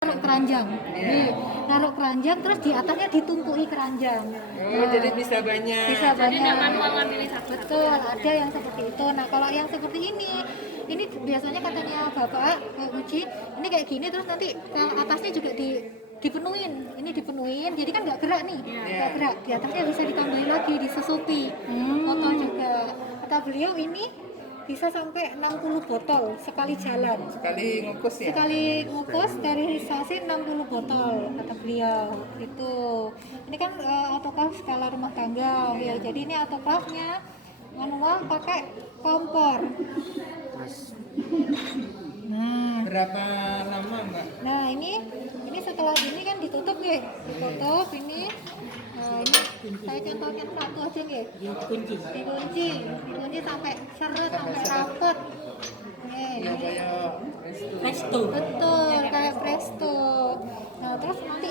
naruh keranjang. Nih, naruh keranjang terus di atasnya ditumpui keranjang. Jadi bisa banyak. Bisa Jadi banyak. nggak manual ngambilin satu. Betul, ada yang seperti itu. Nah, kalau yang seperti ini biasanya katanya Bapak Uji, ini kayak gini terus nanti atasnya juga dipenuhin. Ini dipenuhin, jadi kan nggak gerak nih, nggak gerak. Di atasnya bisa ditambahin lagi, disusupi. Botol juga. Kata beliau ini bisa sampai 60 botol sekali jalan. Sekali ngukus ya. Sekali ngukus sterilisasi 60 botol kata beliau. Itu ini kan autoclave skala rumah tangga ya. Jadi ini autoclave-nya manual pakai kompor. Nah, Berapa lama Mbak? nah ini setelah ini kan ditutup nih, ditutup ini. Nah, ini saya contohkan satu aja nih. Dikunci sampai seret, sampai rapet. Nih, Ya ini. kayak Presto. Betul, kayak presto. Nah, terus nanti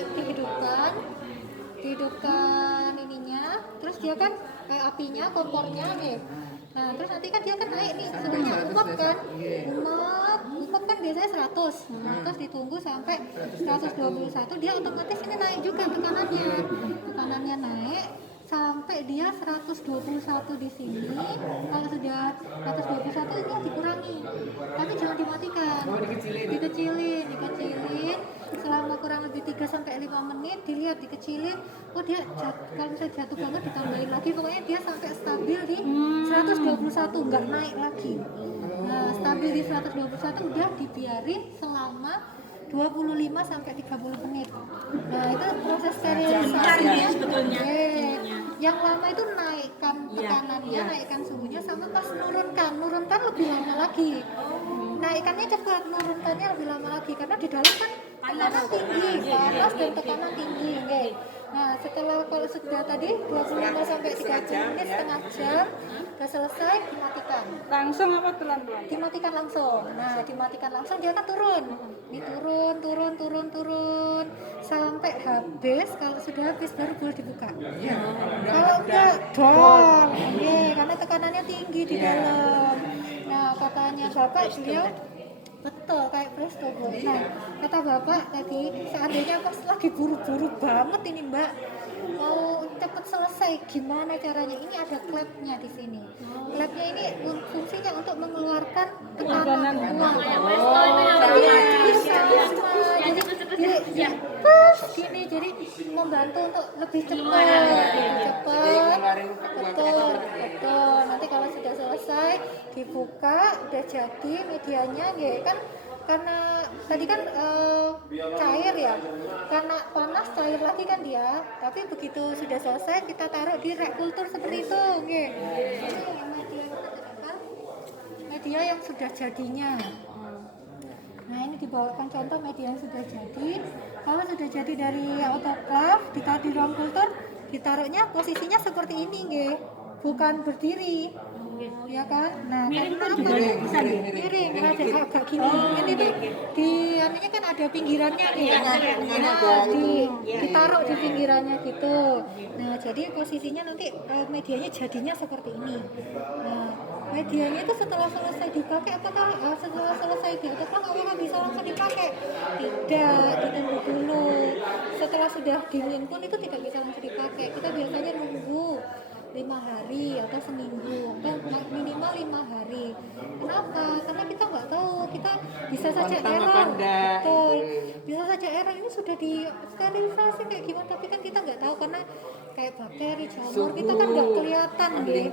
dihidupkan ininya, terus dia kan kayak apinya, kompornya nih. Nah, terus nanti kan dia kan naik nih, suhunya umap kan, umap kan biasanya 100. Nah, terus ditunggu sampai 121, dia otomatis ini naik juga tekanannya naik sampai dia 121 di sini. Kalau sudah 121 ini dikurangi, tapi jangan dimatikan, dikecilin selama kurang lebih 3 sampai 5 menit. Dilihat dikecilin, oh dia kalau misalnya jatuh banget ditambahin lagi, pokoknya dia sampai stabil di 121, nggak naik lagi. Nah, stabil di 121 udah dibiarin selama 25 sampai 30 menit. Nah, itu proses sterilisasi ya sebetulnya. Yang lama itu naikkan tekanannya, naikkan suhunya, sama pas nurunkan lebih lama lagi. Naikannya cepat, nurunkannya lebih lama lagi karena di dalam kan tekanan tinggi, panas dan tekanan tinggi. Okay. Nah, kalau sudah tadi 25 sampai 30 menit, setengah jam udah selesai, dimatikan. Langsung apa pelan-pelan? Dimatikan langsung. Nah, dimatikan langsung dia kan turun. Ini turun sampai habis. Kalau sudah habis baru boleh dibuka. Kalau enggak, dol. Ini karena tekanannya tinggi di dalam. Nah, katanya Bapak beliau betul kayak presto Bu. Nah, kata Bapak tadi seandainya pas lagi buru-buru banget ini Mbak, mau cepet selesai, gimana caranya? Ini ada klepnya di sini. Klepnya ini fungsinya untuk mengeluarkan tekanan uang. Jadi gini, jadi membantu untuk lebih cepat. Betul. Nanti kalau sudah selesai dibuka, udah jadi medianya ya kan. Karena tadi kan cair ya, karena panas cair lagi kan dia, tapi begitu sudah selesai kita taruh di rak kultur seperti itu. Ini media yang sudah jadinya. Nah, ini dibawakan contoh media yang sudah jadi. Kalau sudah jadi dari autoclave, ditaruh di ruang kultur, ditaruhnya posisinya seperti ini nggih, bukan berdiri. Ya kan? Nah, miring karena kan juga bisa miring, ada agak gini. Ini di anunya kan ada pinggirannya nih. Nah, ditaruh di pinggirannya gitu. Nah, jadi posisinya nanti medianya jadinya seperti ini. Nah, medianya itu setelah selesai dipakai apakah setelah selesai diotoprak apakah bisa langsung dipakai? Tidak, ditunggu dulu. Setelah sudah dingin pun itu tidak bisa langsung dipakai. Kita biasanya nunggu 5 hari atau seminggu atau minimal 5 hari. Kenapa? Karena kita nggak tahu, kita bisa saja error. Betul, bisa saja error ini sudah di sterilisasi kayak gimana, tapi kan kita nggak tahu karena kayak bakteri, jamur kita kan nggak kelihatan deh.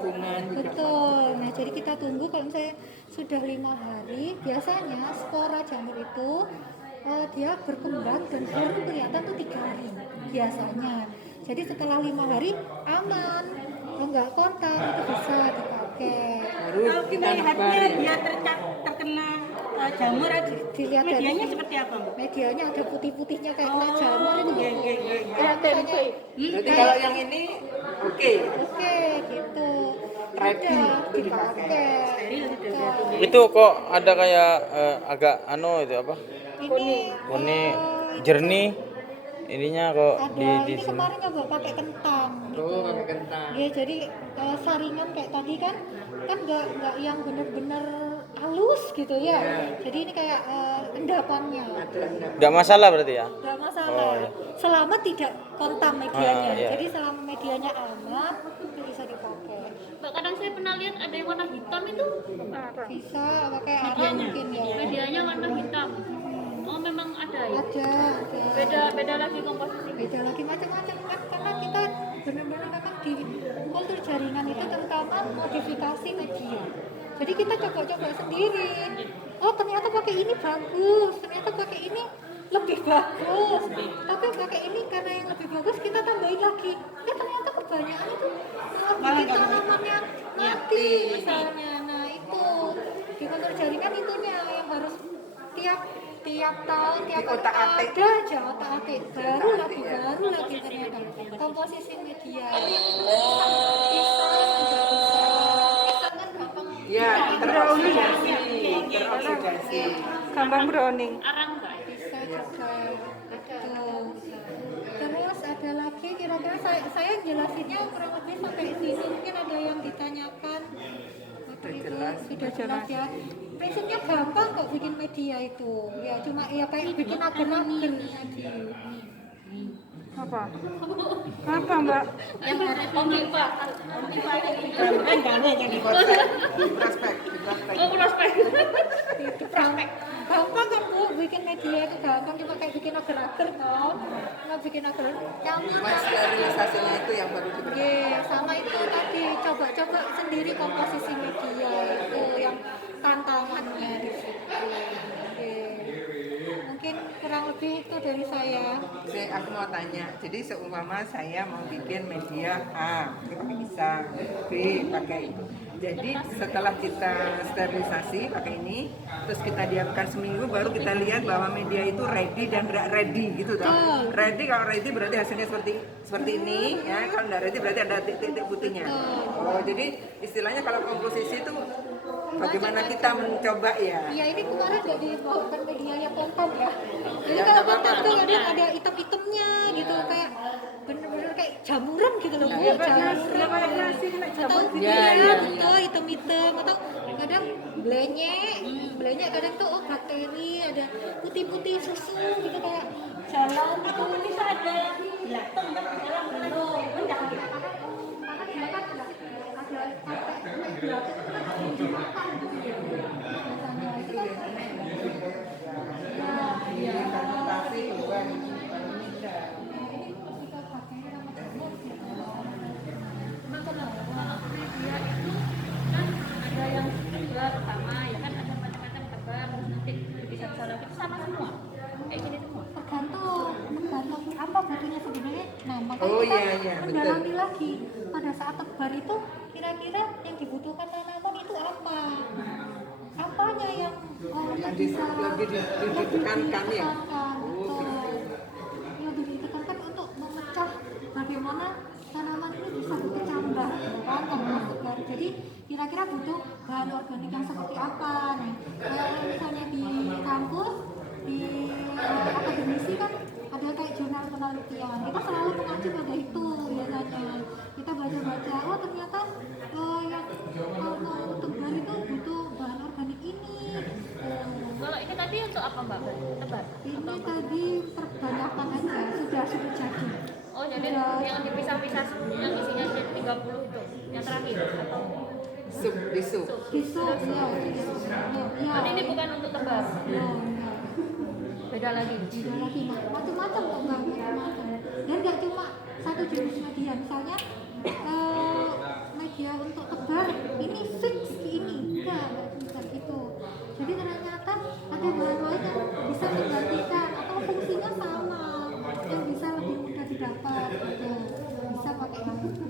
Betul. Nah, jadi kita tunggu. Kalau misalnya sudah 5 hari, biasanya spora jamur itu dia berkembang dan baru kelihatan tuh 3 hari biasanya. Jadi setelah 5 hari aman. Kalau nggak kontak itu bisa dipakai. Kalau melihatnya dia terkena jamur aja, Dilihat medianya dari seperti apa Mbak? medianya ada putih-putihnya kayak kena jamur itu. Iya. Berarti kalau yang ini oke. Oke, gitu. Ready Udah untuk dipakai. Betul. Itu kok ada kayak agak itu apa? Ini jernih ininya kok ada di ini sini. kemarin nyoba pakai kentang gitu. Pakai kentang. Ya, jadi saringan kayak tadi kan nggak yang bener-bener halus gitu ya. Jadi ini kayak endapannya. Nggak masalah berarti ya? Nggak masalah. Oh, iya. Selama tidak kontam medianya. Iya. Jadi selama medianya aman itu bisa dipakai. Mbak, kadang saya pernah lihat ada yang warna hitam itu Bisa pakai arang mungkin ya. medianya warna hitam. Oh, memang ada ya? Ada. Beda lagi komposisi. Beda lagi macam-macam kan karena kita benar-benar memang di kultur jaringan itu terutama modifikasi media. Jadi kita coba-coba sendiri. Oh ternyata pakai ini bagus, ternyata pakai ini lebih bagus. Tapi pakai ini karena yang lebih bagus kita tambahin lagi. Ternyata kebanyakan itu malah bikin tanamannya mati misalnya. Nah itu di kultur jaringan itunya yang harus tiap tahun tiap Otak-atik. ada aja otak-atik baru lagi ternyata komposisi media pisang kan gampang Ya, teroksidasi. Teroksidasi. Gampang browning. Arang Mbak. bisa juga betul. Terus ada lagi kira-kira saya jelasinnya kurang lebih sampai sini mungkin ada yang ditanyakan. Sudah jelas ya. Prinsipnya gampang kok bikin media itu. Ya cuma ya kayak bikin agen-agen tadi. Apa? Apa Mbak? Yang harus Omniva. Prospek. Oh, prospek. Itu gampang kan Bu bikin media itu gampang cuma kayak bikin agar-agar toh. Nggak bikin agar campur Mas sterilisasinya itu yang baru diberitahu. Oke, sama itu tadi coba-coba sendiri komposisi media itu yang tantangannya di situ. Oke. Mungkin kurang lebih itu dari saya. Aku mau tanya, jadi seumpama saya mau bikin media A, pakai pisang, B pakai. Jadi setelah kita sterilisasi pakai ini, terus kita diamkan seminggu, baru kita lihat bahwa media itu ready dan nggak ready gitu toh. Betul. Ready, kalau ready berarti hasilnya seperti ini, ya. Kalau nggak ready berarti ada titik-titik putihnya. Oh, jadi istilahnya kalau komposisi itu bagaimana kita mencoba ya? Iya ini kemarin nggak dibawakan medianya kontan ya. Jadi Ya, kalau nggak apa-apa. kontan tuh kadang ada item-itemnya gitu kayak bener-bener kayak jamuran gitu loh Bu, jamuran. Atau Ya. betul item-item atau kadang blenyek kadang tuh oh bakteri ada putih-putih susu gitu kayak jalan gitu bisa ada yang belakang kan jalan belum karena dia kan ada Ada yang tebar pertama ya kan ada macam-macam tebar terus nanti bisa lagi itu sama semua. Kayak gini semua. tergantung apa batunya sebenarnya. Nah makanya Oh, kita iya, mendalami lagi pada saat tebar itu kira-kira yang dibutuhkan tanaman itu apanya yang bisa lebih ditekankan ya? betul. Lebih ditekankan untuk memecah bagaimana tanaman ini bisa berkecambah kan kalau tebar. Jadi kira-kira butuh bahan organik yang seperti apa. Nah kalau misalnya di kampus di akademisi kan ada kayak jurnal penelitian, kita selalu mengacu pada itu biasanya. Kita baca-baca, oh ternyata yang kalau tebar itu butuh bahan organik ini. Kalau ini tadi untuk apa Mbak? Tebar. Ini tadi perbanyakan aja, sudah jadi. Oh, jadi yang dipisah-pisah yang isinya jadi 30 itu yang terakhir atau Bisu. Bisa ya. Tapi ini bukan untuk tebar. Ya. Beda lagi. Beda lagi macam-macam kok Mbak, macam-macam. Dan nggak cuma satu jenis media, misalnya media untuk tebar ini fix ini enggak bisa gitu. Jadi ternyata ada bahan lain yang bisa menggantikan atau fungsinya sama yang bisa lebih mudah didapat gitu. Bisa pakai yang itu.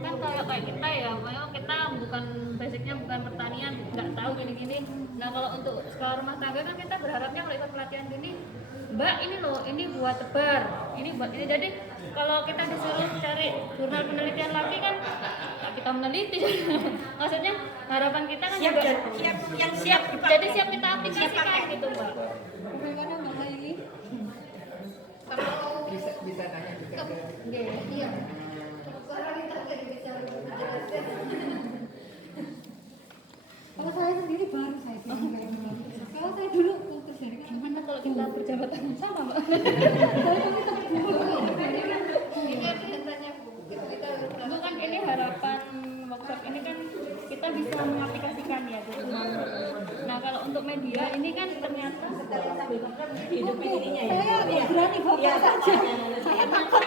Kan kalau kayak kita ya, memang kita bukan basicnya bukan pertanian, nggak tahu gini-gini. Nah kalau untuk sekolah rumah tangga kan kita berharapnya kalau ikut pelatihan gini, Mbak ini loh, ini buat tebar, ini buat ini. Jadi kalau kita disuruh cari jurnal penelitian lagi kan nggak kita meneliti. Maksudnya harapan kita kan Siap juga dan siap dipakai. jadi siap kita aplikasikan gitu Mbak. Bagaimana Mbak Haili? Bisa nanya juga ke Iya. Kalau saya sama mbak. Bukan ini harapan workshop ini kan kita bisa mengaplikasikan ya Bu. Nah kalau untuk media ini kan ternyata hidupin ininya ya. Saya berani bawa saja. Saya takut.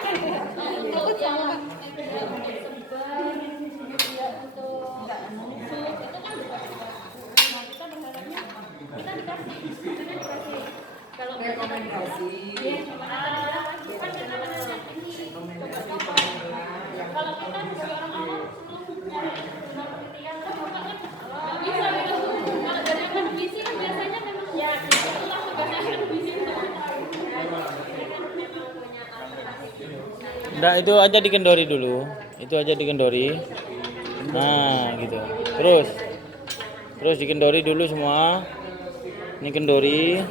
untuk yang media untuk sebar, media untuk musuh itu kan juga. Nah kita berharapnya kita dikasih kalau rekomendasi ya gimana kan kita menanyakan ini kalau kita sebagai orang awam sebelum penelitian kan bapak kan nggak bisa gitu kalau dari akademisi kan biasanya memang ya itulah tugasnya akademisi. Nggak, itu aja dikendori dulu. Itu aja dikendori. Nah, gitu. Terus dikendori dulu semua. Ini kendori.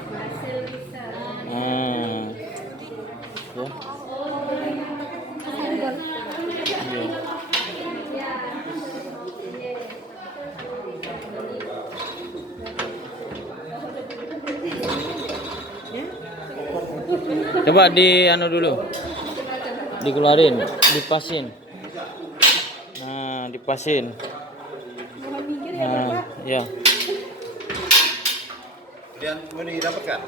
Nah. Ya. Coba di anu dulu. Dikeluarin, dipasin. Nah, dipasin. Nah, ya. Kemudian mau didapatkan?